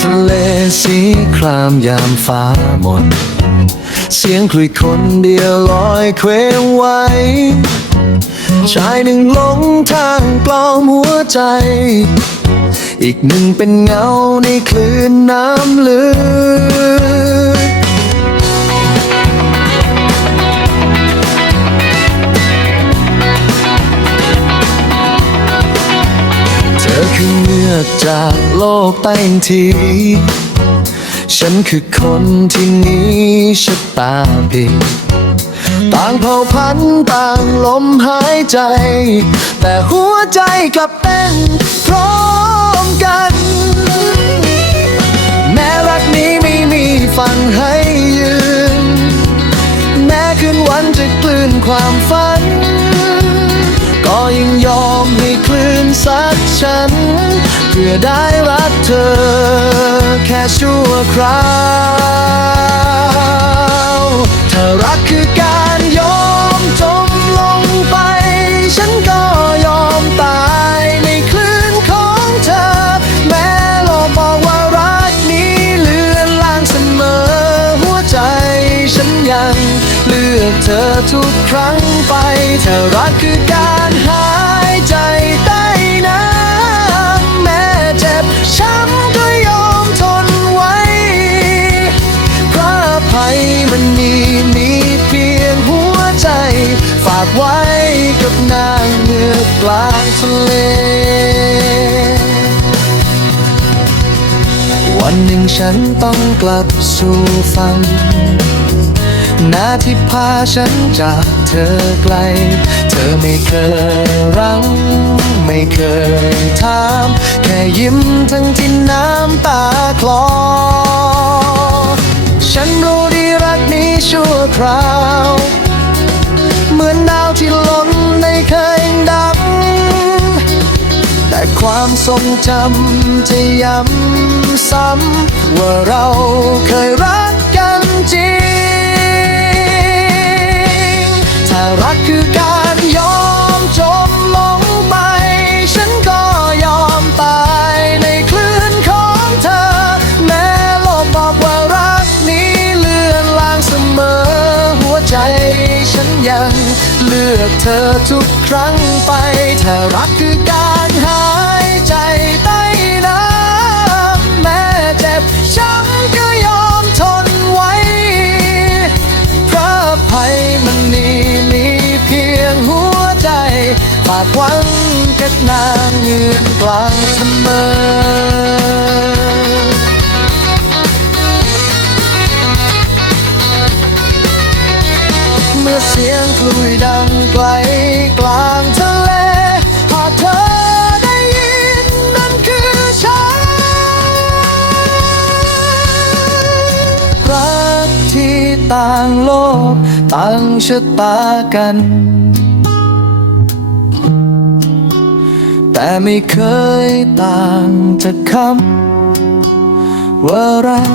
ทะเลสีครามยามฟ้าหมดเสียงคลุยคนเดียวลอยเคว้งไว้ ชายหนึ่งหลงทางปลอมหัวใจ อีกหนึ่งเป็นเงาในคลื่นน้ำลึก จากโลกใต้ที ฉันคือคนที่นี้ชะตาผิดต่างเผ่าพันธุ์ต่างลมหายใจ แต่หัวใจกลับเต้นพร้อมกัน แม้รักนี้ไม่มีฝั่งให้ยืน แม้คืนวันจะกลืนความฝัน ก็ยังยอมให้คลื่นซัดฉัน เพื่อได้รักเธอ แค่ชั่วคราวถ้ารักคือการยอมจมลงไป ฉันก็ยอมตายในคลื่นของเธอ แม้โลกบอกว่ารักนี้เลือนลางเสมอ หัวใจฉันยังเลือกเธอทุกครั้งไปถ้ารักคือการหา กลางทะเล วันหนึ่งฉันต้องกลับสู่ฝั่งนาที่พาฉันจากเธอไกล เธอไม่เคยรั้ง ไม่เคยถาม แค่ยิ้มทั้งที่น้ำตาคลอ ฉันรู้ดีรักนี้ชั่วคราว ทรงจำจะย้ำซ้ำว่าเราเคยรักกันจริง ถ้ารักคือการยอมจมลงไป ฉันก็ยอมตายในคลื่นของเธอ แม้โลกบอกว่ารักนี้เลือนลางเสมอ หัวใจฉันยังเลือกเธอทุกครั้งไป ถ้ารักคือการหาากหวังกับนางเงือกกลางเสมอเมื่อเสียงคลุยดังไกลกลางทะเลหากเธอได้ยินนั่นคือฉัน รักที่ต่างโลก ต่างชะตากัน แต่ไม่เคยต่างจากคำว่ารัก